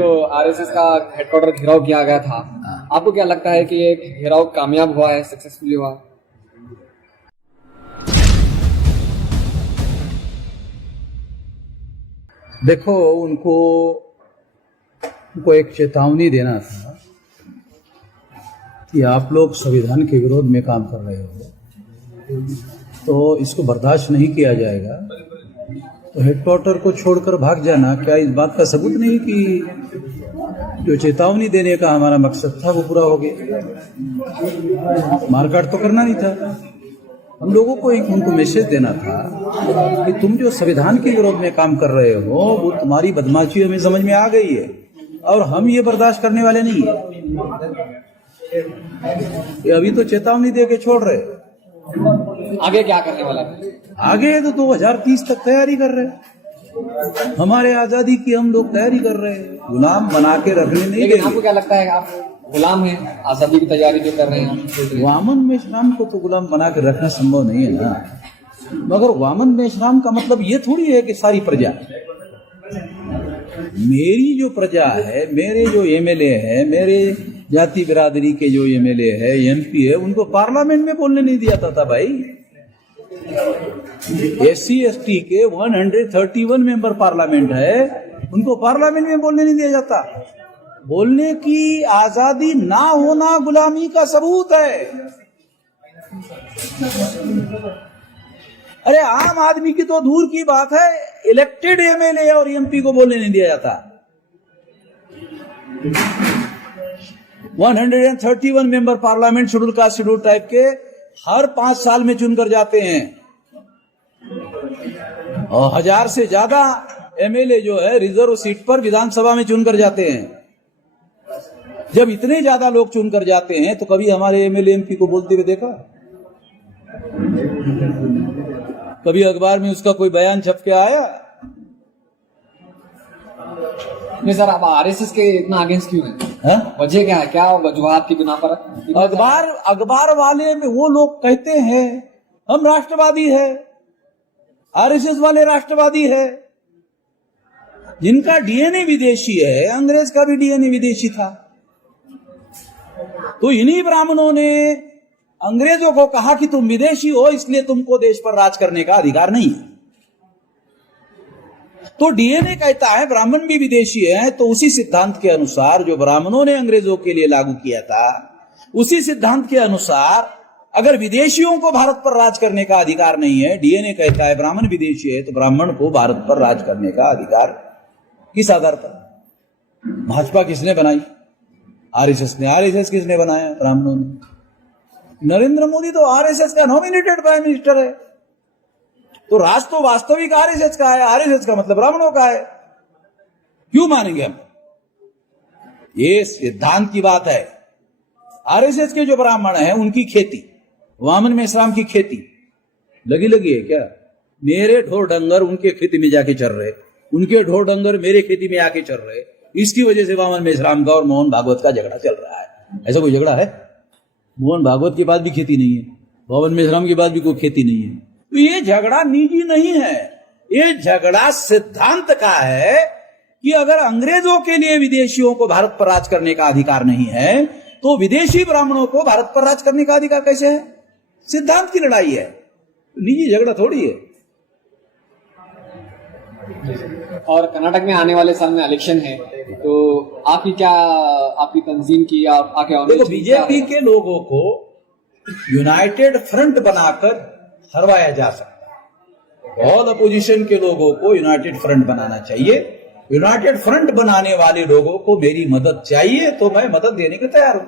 जो आरएसएस का हेडक्वार्टर घेराव किया गया था, आपको क्या लगता है कि ये घेराव कामयाब हुआ है, सक्सेसफुली हुआ? देखो, उनको एक चेतावनी देना था कि आप लोग संविधान के विरोध में काम कर रहे हो, तो इसको बर्दाश्त नहीं किया जाएगा। तो हेडक्वार्टर को छोड़कर भाग जाना क्या इस बात का सबूत नहीं कि जो चेतावनी देने का हमारा मकसद था वो पूरा हो गया? मारकाट तो करना नहीं था। हम लोगों को एक उनको मैसेज देना था कि तुम जो संविधान के विरोध में काम कर रहे हो वो तुम्हारी बदमाशी हमें समझ में आ गई है और हम ये बर्दाश्त करने वाले नहीं है। ये अभी तो चेतावनी दे के छोड़ रहे, आगे क्या करने वाला है? आगे तो 2030 तक तैयारी कर रहे। हमारे आजादी की हम लोग तैयारी कर रहे हैं, गुलाम बना के रखने नहीं लेकिन आपको क्या लगता है आप गुलाम हैं आजादी की तैयारी जो कर रहे हैं? वामन मेश्राम को तो गुलाम बना के रखना संभव नहीं है ना। मगर वामन मेश्राम का मतलब ये थोड़ी है कि सारी प्रजा, मेरी जो प्रजा है, मेरे जो एमएलए है, मेरे जाति बिरादरी के जो एमएलए है, एमपी है, उनको पार्लियामेंट में बोलने नहीं दिया था भाई। SC ST के 131 मेंबर पार्लियामेंट है, उनको पार्लियामेंट में बोलने नहीं दिया जाता। बोलने की आजादी ना होना गुलामी का सबूत है। अरे आम आदमी की तो दूर की बात है, इलेक्टेड एमएलए और एमपी को बोलने नहीं दिया जाता। 131 member parliament schedule caste schedule type के हर 5 साल में चुनकर जाते हैं और 1000 से ज्यादा एमएलए जो है रिजर्व सीट पर विधानसभा में चुनकर जाते हैं। जब इतने ज्यादा लोग चुनकर जाते हैं तो कभी हमारे एमएलए एमपी को बोलते हुए देखा? कभी अखबार में उसका कोई बयान छप के आया? नहीं सर, आप आरएसएस के इतना अगेंस्ट क्यों हैं? वजह क्या है? क्या वजूहात की बिना पर? अखबार वाले में वो लोग कहते हैं हम राष्ट्रवादी है, आरएसएस वाले राष्ट्रवादी है। जिनका डीएनए विदेशी है, अंग्रेज का भी डीएनए विदेशी था, तो इन्हीं ब्राह्मणों ने अंग्रेजों को कहा कि तुम विदेशी हो इसलिए तुमको देश पर राज करने का अधिकार नहीं है। तो डीएनए कहता है ब्राह्मण भी विदेशी है, तो उसी सिद्धांत के अनुसार जो ब्राह्मणों ने अंग्रेजों के लिए लागू किया था, उसी सिद्धांत के अनुसार अगर विदेशियों को भारत पर राज करने का अधिकार नहीं है, डीएनए कहता है ब्राह्मण विदेशी है, तो ब्राह्मण को भारत पर राज करने का अधिकार किस आधार पर? भाजपा किसने बनाई? आरएसएस ने। आरएसएस किसने बनाया? ब्राह्मणों ने। नरेंद्र मोदी तो आरएसएस का नॉमिनेटेड प्राइम मिनिस्टर है, तो राज तो वास्तविक आरएसएस का है। आरएसएस का मतलब ब्राह्मणों का है। क्यों मानेंगे हम? ये सिद्धांत की बात है। आरएसएस के जो ब्राह्मण हैं उनकी खेती, वामन मेश्राम की खेती लगी है क्या? मेरे ढोर डंगर उनके खेती में जाके चल रहे, उनके ढोर डंगर मेरे खेती में आके चल रहे। इसकी वजह से वामन मेश्राम का और मोहन भागवत का झगड़ा चल रहा है। ऐसा कोई झगड़ा है? मोहन भागवत के पास भी खेती नहीं है, वामन मेश्राम के पास भी कोई खेती नहीं है। तो ये झगड़ा निजी नहीं है, ये झगड़ा सिद्धांत का है कि अगर अंग्रेजों के लिए विदेशियों को भारत पर राज करने का अधिकार नहीं है, तो विदेशी ब्राह्मणों को भारत पर राज करने का अधिकार कैसे है? सिद्धांत की लड़ाई है, निजी झगड़ा थोड़ी है। और कर्नाटक में आने वाले साल में इलेक्शन है, तो आपकी तंजीम की देखो, बीजेपी के लोगों को यूनाइटेड फ्रंट बनाकर हरवाया जा सकता है। ऑल अपोजिशन के लोगों को यूनाइटेड फ्रंट बनाना चाहिए। यूनाइटेड फ्रंट बनाने वाले लोगों को मेरी मदद चाहिए, तो मैं मदद देने के तैयार हूं।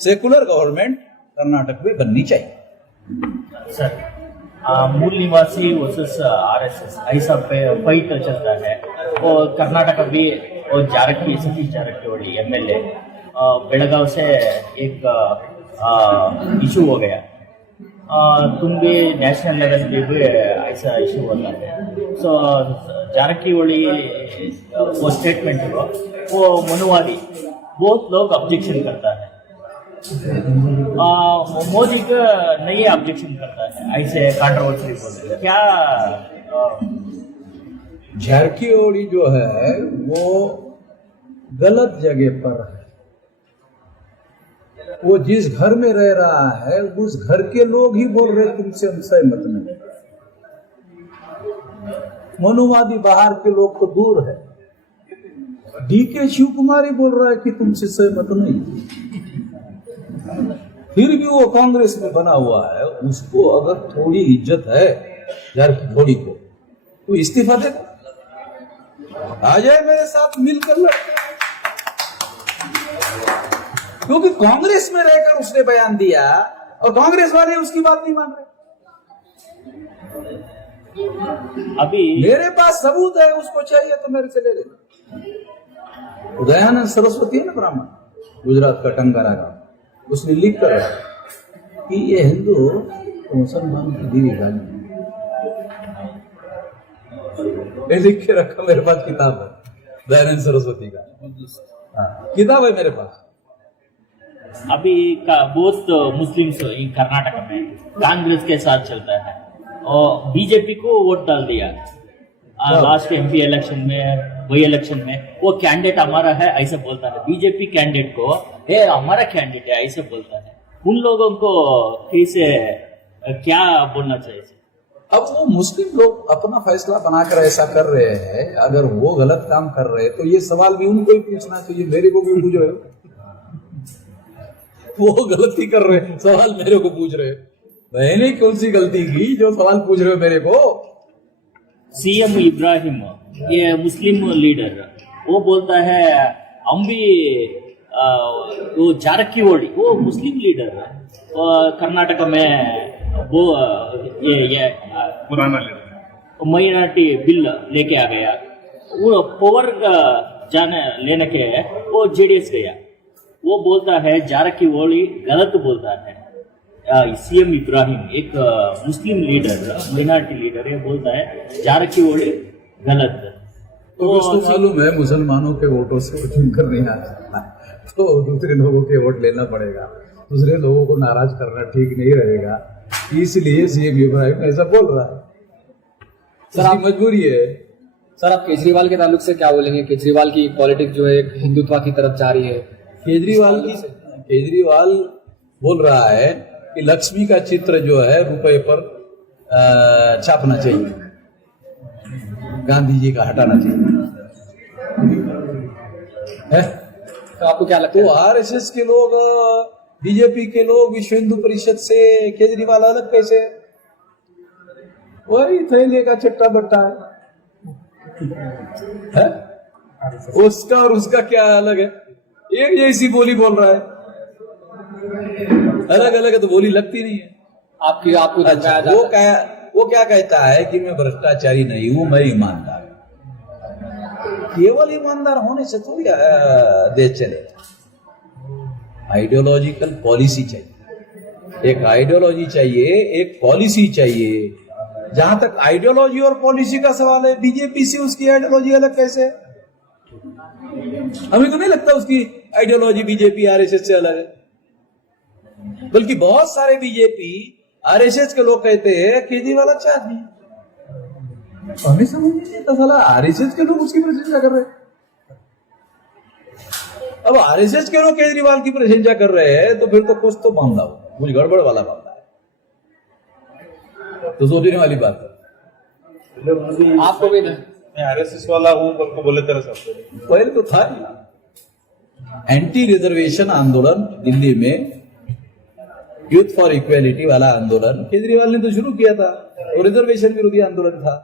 सेकुलर गवर्नमेंट कर्नाटक में बननी चाहिए। सर, मूल निवासी वर्सेस आरएसएस ऐसा फाइट चलता है, और कर्नाटक भी और सतीश जारकिहोली एमएलए बेलगांव से एक इशू हो गया। तुम भी नेशनल लेवल पे भी ऐसा इशू होता है। सो जारकिहोली वो स्टेटमेंट वो मनुवादी बहुत लोग ऑब्जेक्शन करता है, मोदी का नहीं ऑब्जेक्शन करता है, ऐसे कंट्रोवर्सी बोलते हैं क्या? जारकिहोली जो है वो गलत जगह पर है। वो जिस घर में रह रहा है उस घर के लोग ही बोल रहे तुमसे हम सहमत नहीं। मनुवादी बाहर के लोग तो दूर है। डीके शिव कुमार ही बोल रहा है कि तुमसे सहमत नहीं, फिर भी वो कांग्रेस में बना हुआ है। उसको अगर थोड़ी इज्जत है जारकिहोली को तो इस्तीफा दे, आ जाए मेरे साथ मिलकर लड़। क्योंकि कांग्रेस में रहकर उसने बयान दिया और कांग्रेस वाले उसकी बात नहीं मान रहे। अभी मेरे पास सबूत है, उसको चाहिए तो मेरे से ले लेना। दयानंद सरस्वती है ना ब्राह्मण, गुजरात का टंकारा गांव, उसने लिख कर कि ये हिंदू तो मुसलमान की दीवी गाली। लिख के रखा, मेरे पास किताब है दयानंद सरस्वती का। हाँ, किताब है मेरे पास। अभी का बहुत मुस्लिम्स इन कर्नाटक में कांग्रेस के साथ चलता है और बीजेपी को वोट डाल दिया। लास्ट एमपी इलेक्शन में, वही इलेक्शन में वो कैंडिडेट हमारा है ऐसे बोलता है। बीजेपी कैंडिडेट को ये हमारा कैंडिडेट है ऐसे बोलता है। उन लोगों को कैसे क्या बोलना चाहिए? अब वो मुस्लिम लोग अपना फैसला बनाकर ऐसा कर रहे हैं। अगर वो गलत काम कर रहे हैं तो ये सवाल भी उनको ही पूछना चाहिए, मेरे को भी पूछो। वो गलती कर रहे हैं, सवाल मेरे को पूछ रहे हैं। मैंने कौन सी गलती की जो सवाल पूछ रहे हो मेरे को? सीएम इब्राहिम, ये मुस्लिम लीडर, वो बोलता है हम भी वो जारकिहोली, वो मुस्लिम लीडर कर्नाटक में वो ये पुराना लीडर माइनॉरिटी बिल लेके आ गया। वो पावर जाने लेने के वो जेडीएस गया। वो बोलता है जारकिहोली गलत बोलता है। सीएम इब्राहिम एक मुस्लिम लीडर, माइनॉरिटी लीडर है, बोलता है जारकिहोली गलत। तो उसको मालूम है मुसलमानों के वोटों से वो चुनकर नहीं आ सकता, तो दूसरे लोगों के वोट लेना पड़ेगा। दूसरे लोगों को नाराज करना ठीक नहीं रहेगा, इसलिए सीएम इब्राहिम ऐसा बोल रहा है। सर आप मजबूरी है। सर आप केजरीवाल के ताल्लुक से क्या बोलेंगे? केजरीवाल की पॉलिटिक्स जो है एक हिंदुत्व की तरफ जा रही है। केजरीवाल बोल रहा है कि लक्ष्मी का चित्र जो है रुपए पर छापना चाहिए, गांधी जी का हटाना चाहिए है? तो आपको क्या लगता है? तो आरएसएस के लोग, बीजेपी के लोग, विश्व हिंदू परिषद से केजरीवाल अलग कैसे? वही थैले का चट्टा बट्टा है? उसका और उसका क्या अलग है? एक जैसी बोली बोल रहा है, अलग अलग है तो बोली लगती नहीं है। आपको अच्छा, वो क्या कहता है कि मैं भ्रष्टाचारी नहीं हूं, मैं ईमानदार हूं। केवल ईमानदार होने से थोड़ी देश चलेगा। आइडियोलॉजिकल पॉलिसी चाहिए, एक आइडियोलॉजी चाहिए, एक पॉलिसी चाहिए। जहां तक आइडियोलॉजी और पॉलिसी का सवाल है, बीजेपी से उसकी आइडियोलॉजी अलग कैसे? हमें तो नहीं लगता उसकी आइडियोलॉजी बीजेपी आरएसएस से अलग है। बल्कि बहुत सारे बीजेपी आरएसएस के लोग कहते हैं केजरीवाल अच्छा आदमी है। हमें समझ नहीं आता साला आरएसएस के लोग उसकी प्रशंसा कर रहे हैं। अब आरएसएस के लोग केजरीवाल की प्रशंसा कर रहे हैं तो फिर तो कुछ तो मामला हो, कुछ गड़बड़ वाला मामला है। तो सोचने वाली बात है। आपको भी मैं आरएसएस वाला हूँ को बोले तेरे साथ पहले तो था एंटी रिजर्वेशन आंदोलन दिल्ली में, यूथ फॉर इक्वेलिटी वाला आंदोलन केजरीवाल ने तो शुरू किया था, और रिजर्वेशन विरोधी आंदोलन था।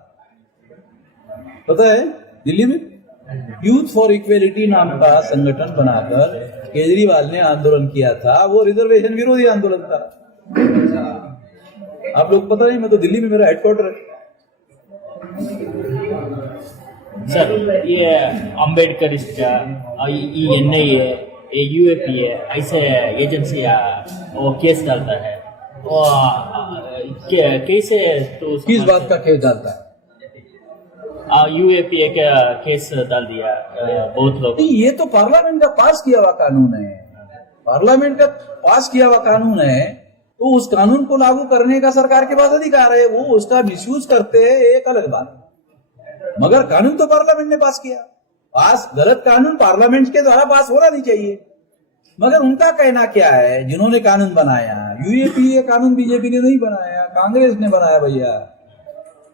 पता है दिल्ली में यूथ फॉर इक्वेलिटी नाम का संगठन बनाकर केजरीवाल ने आंदोलन किया था, वो रिजर्वेशन विरोधी आंदोलन था। आप लोग पता नहीं, मैं तो दिल्ली में मेरा हेडक्वार्टर है। सर ये अम्बेडकरिस्ट, ENIA, UAPA ऐसे एजेंसियां वो केस डालता है, वो कैसे? तो किस बात का केस डालता है? UAPA का केस डाल दिया बहुत लोग। ये तो पार्लियामेंट का पास किया हुआ कानून है। पार्लियामेंट का पास किया हुआ कानून है, तो उस कानून को लागू करने का सरकार के पास अधिकार है। वो उसका मिसयूज करते हैं, एक अलग बात है, मगर कानून तो पार्लियामेंट ने पास किया। पास गलत कानून पार्लियामेंट के द्वारा पास होना नहीं चाहिए। मगर उनका कहना क्या है, जिन्होंने कानून बनाया, यूएपीए कानून बीजेपी ने नहीं बनाया, कांग्रेस ने बनाया भैया।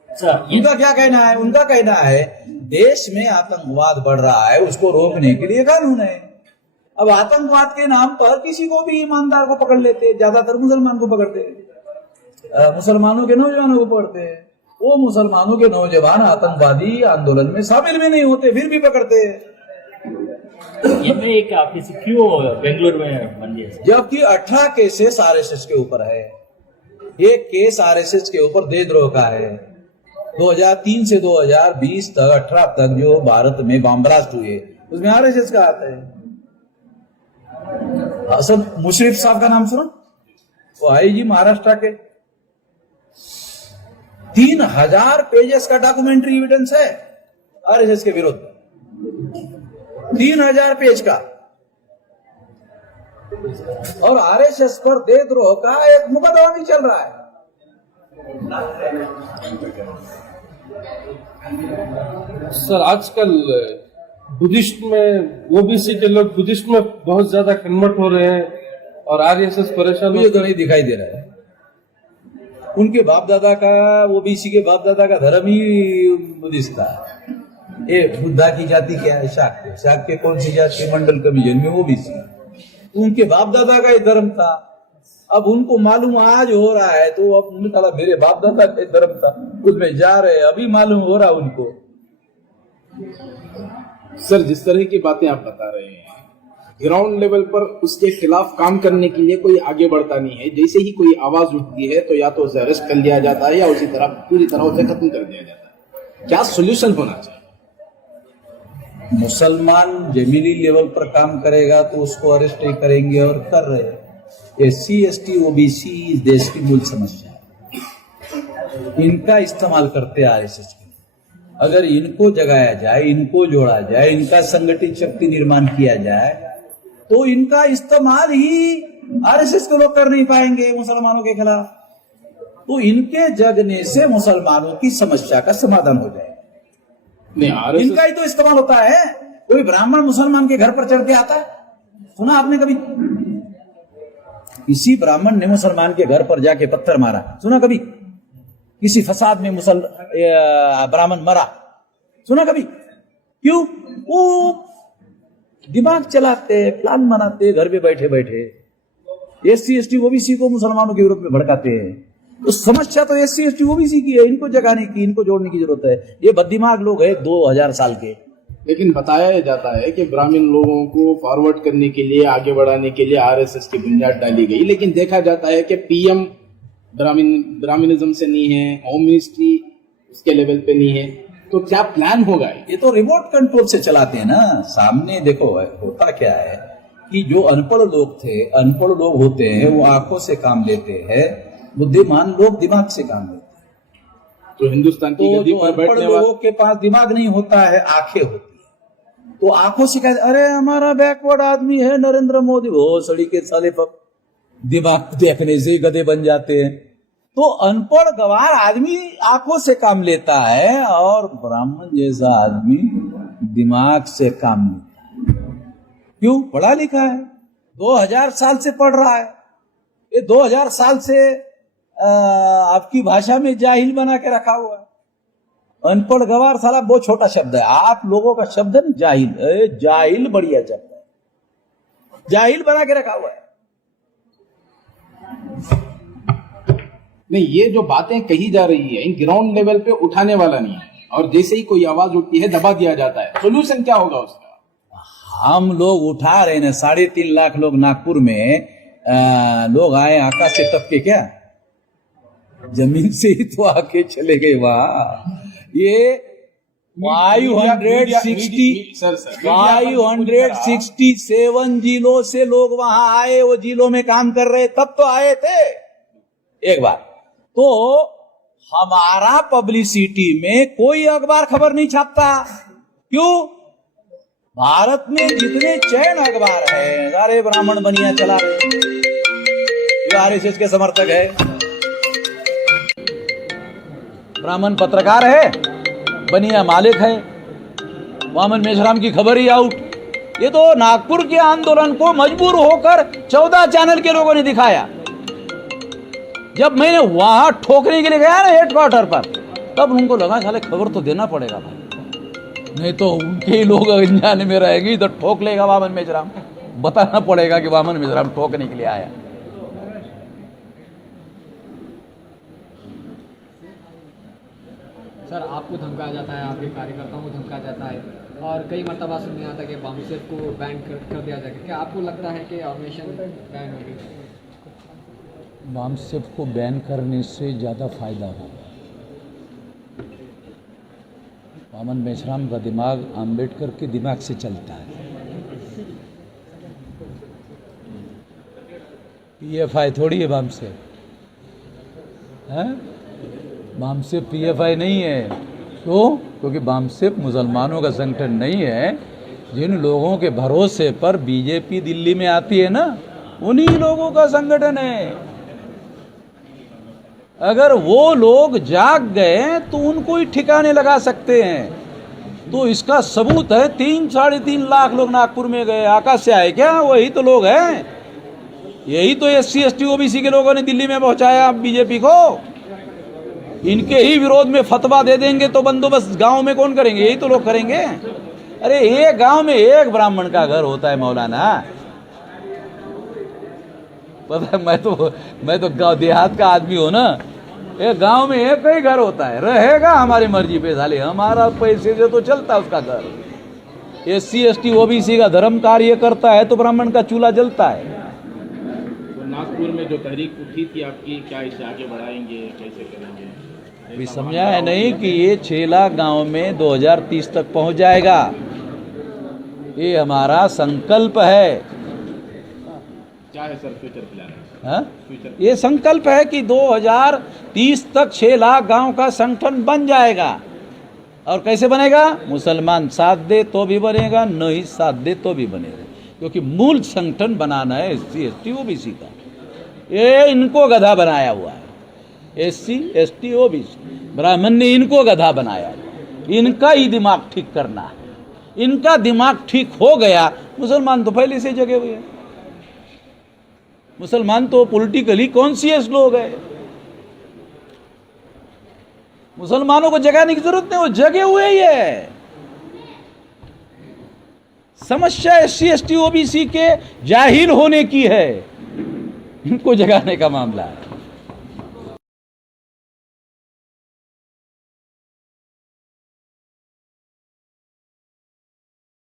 सर ये उनका क्या कहना है? उनका कहना है देश में आतंकवाद बढ़ रहा है, उसको रोकने के लिए कानून है। अब आतंकवाद के नाम पर किसी को भी ईमानदार को पकड़ लेते, ज्यादातर मुसलमान को पकड़ते, मुसलमानों के नौजवानों को पकड़ते। वो मुसलमानों के नौजवान आतंकवादी आंदोलन में शामिल भी नहीं होते, फिर भी पकड़ते। इनमें एक ऑफिस क्यों बेंगलुरु में बन गया? जबकि 18 केसेस आरएसएस के ऊपर है। एक केस आरएसएस के ऊपर देशद्रोह का है। 2003 से 2020 तक 18 तक जो भारत में बम ब्लास्ट हुए, उसमें आरएसएस का आता है। हसन मुशर्रफ साहब का नाम सुना? वो आईजी महाराष्ट्र के। 3000 पेजेस का डॉक्यूमेंट्री एविडेंस है आरएसएस के विरुद्ध, 3000 पेज का। और आरएसएस पर देशद्रोह का एक मुकदमा भी चल रहा है। सर आजकल बुद्धिस्ट में ओबीसी के लोग बुद्धिस्ट में बहुत ज्यादा कन्वर्ट हो रहे हैं और आरएसएस परेशान मुझे तो नहीं दिखाई दे रहा है। उनके बाप दादा का, ओबीसी के बाप दादा का धर्म ही बुद्धिस्ट था। ये बुद्धा की जाति क्या है? शाक्य। शाक्य कौन सी जाति? मंडल कमीजन में ओबीसी। उनके बाप दादा का ये धर्म था। अब उनको मालूम आज हो रहा है, तो अब उन्होंने कहा मेरे बाप दादा का धर्म था, उसमें जा रहे, अभी मालूम हो रहा उनको। सर जिस तरह की बातें आप बता रहे हैं, ग्राउंड लेवल पर उसके खिलाफ काम करने के लिए कोई आगे बढ़ता नहीं है। जैसे ही कोई आवाज उठती है तो या तो उसे अरेस्ट कर लिया जाता है या उसी तरह पूरी तरह उसे खत्म कर दिया जाता है। क्या सोल्यूशन होना चाहिए? मुसलमान जमीनी लेवल पर काम करेगा तो उसको अरेस्ट नहीं करेंगे, और कर रहे हैं। SC ST OBC इस देश की मूल समस्या है। इनका इस्तेमाल करते हैं आरएसएस के। अगर इनको जगाया जाए, इनको जोड़ा जाए, इनका संगठित शक्ति निर्माण किया जाए, तो इनका इस्तेमाल ही आरएसएस को लोग कर नहीं पाएंगे मुसलमानों के खिलाफ। तो इनके जगने से मुसलमानों की समस्या का समाधान हो जाएगा। नहीं, इनका ही तो इस्तेमाल होता है। कोई ब्राह्मण मुसलमान के घर पर चढ़ के आता है? सुना आपने कभी? किसी ब्राह्मण ने मुसलमान के घर पर जाके पत्थर मारा, सुना कभी? किसी फसाद में ब्राह्मण मरा, सुना कभी? क्यों? वो दिमाग चलाते, प्लान बनाते घर पे बैठे बैठे। SC ST OBC को मुसलमानों के विरोध में भड़काते हैं। तो समस्या तो SC ST OBC की है, इनको जगाने की, इनको जोड़ने की जरूरत है। ये बददिमाग लोग हैं 2000 साल के। लेकिन बताया जाता है कि ब्राह्मण लोगों को फॉरवर्ड करने के लिए, आगे बढ़ाने के लिए आरएसएस की बुनियाद डाली गई। लेकिन देखा जाता है कि पीएम ब्राह्मणिज्म से नहीं है, होम मिनिस्ट्री उसके लेवल पे नहीं है। तो क्या प्लान होगा? ये तो रिमोट कंट्रोल से चलाते हैं ना। सामने देखो होता क्या है कि जो अनपढ़ लोग थे, अनपढ़ लोग होते हैं, वो आंखों से काम लेते हैं, बुद्धिमान लोग दिमाग से काम लेते हैं। तो हिंदुस्तान की तो गद्दी जो पर अनपढ़ बैठने लोगों के पास दिमाग नहीं होता है, आंखें होती है। तो आंखों से कहते अरे हमारा बैकवर्ड आदमी है नरेंद्र मोदी, वो सड़ी के साले पर दिमाग देखने से ही गधे बन जाते हैं। तो अनपढ़ गवार आदमी आंखों से काम लेता है और ब्राह्मण जैसा आदमी दिमाग से काम लेता है। क्यों? पढ़ा लिखा है, 2000 साल से पढ़ रहा है। ये 2000 साल से आपकी भाषा में जाहिल बना के रखा हुआ है। अनपढ़ गवार साला बहुत छोटा शब्द है। आप लोगों का शब्द है जाहिल। जाहिल बढ़िया शब्द है, जाहिल बना के रखा हुआ है। नहीं, ये जो बातें कही जा रही है इन ग्राउंड लेवल पे उठाने वाला नहीं है, और जैसे ही कोई आवाज उठती है दबा दिया जाता है। सोल्यूशन क्या होगा उसका? हम लोग उठा रहे हैं। 3.5 लाख लोग नागपुर में लोग आए आकाश से टपके, क्या जमीन से ही तो आके चले गए वहां। ये 567 जिलों से लोग वहां आए, वो जिलों में काम कर रहे, तब तो आए थे एक बार। तो हमारा पब्लिसिटी में कोई अखबार खबर नहीं छापता। क्यों? भारत में जितने चैन अखबार है सारे ब्राह्मण बनिया चला रहे, जो आरएसएस के समर्थक है। ब्राह्मण पत्रकार है, बनिया मालिक है। वामन मेश्राम की खबर ही आउट। ये तो नागपुर के आंदोलन को मजबूर होकर 14 चैनल के लोगों ने दिखाया। जब मैंने वहां ठोकने के लिए गया ना हेडक्वार्टर पर, तब उनको लगा साले खबर तो देना पड़ेगा भाई, नहीं तो उनके ही लोग अनजाने में रहेंगे, इधर ठोक लेगा वामन मेश्राम। बताना पड़ेगा कि वामन मेश्राम ठोकने के लिए आया। सर आपको धमकाया जाता है, आपके कार्यकर्ताओं को धमकाया जाता है, और कई मरतबा सुनने आता है कि बामसेफ को बैन कर दिया जाएगा। क्या आपको लगता है कि ऑर्गेनाइजेशन बैन होगी? बामसेफ को बैन करने से ज़्यादा फायदा होगा। वामन मेश्राम का दिमाग आम्बेडकर के दिमाग से चलता है। पीएफआई थोड़ी है बामसेफ, हैं? बामसेफ पीएफआई नहीं है। क्यों? क्योंकि बामसेफ मुसलमानों का संगठन नहीं है। जिन लोगों के भरोसे पर बीजेपी दिल्ली में आती है ना, उन्हीं लोगों का संगठन है। अगर वो लोग जाग गए तो उनको ही ठिकाने लगा सकते हैं। तो इसका सबूत है 3-3.5 लाख लोग नागपुर में गए। आकाश से आए क्या? वही तो लोग हैं। यही तो SC ST OBC के लोगों ने दिल्ली में पहुंचाया बीजेपी को। इनके ही विरोध में फतवा दे देंगे तो बंदोबस्त गांव में कौन करेंगे? यही तो लोग करेंगे। अरे एक गांव में एक ब्राह्मण का घर होता है मौलाना। पता है, मैं तो गाँव देहात का आदमी हूँ ना। एक गांव में एक ही घर होता है, रहेगा हमारी मर्जी पे, साले हमारा पैसे से तो चलता है उसका घर। SC ST OBC का धर्म कार्य करता है तो ब्राह्मण का चूल्हा जलता है। तो नागपुर में जो तहरीक उठी थी आपकी, क्या इसे आगे बढ़ाएंगे, कैसे करेंगे? अभी समझा है नहीं कि ये 6 लाख गांव में 2030 तक पहुंच जाएगा। ये हमारा संकल्प है। क्या है सर फ्यूचर प्लान? हाँ? ये संकल्प है कि 2030 तक 6 लाख गांव का संगठन बन जाएगा। और कैसे बनेगा? मुसलमान साथ दे तो भी बनेगा, नहीं साथ दे तो भी बनेगा। क्योंकि मूल संगठन बनाना है SC ST OBC का। ये इनको गधा बनाया हुआ है। SC ST OBC ब्राह्मण ने इनको गधा बनाया। इनका ही दिमाग ठीक करना है। इनका दिमाग ठीक हो गया, मुसलमान तो पहले से जगे हुए हैं। मुसलमान तो पॉलिटिकली कॉन्शियस लोग हैं। मुसलमानों को जगाने की जरूरत नहीं, वो जगे हुए ही है। समस्या SC ST OBC के जाहिल होने की है, इनको जगाने का मामला है।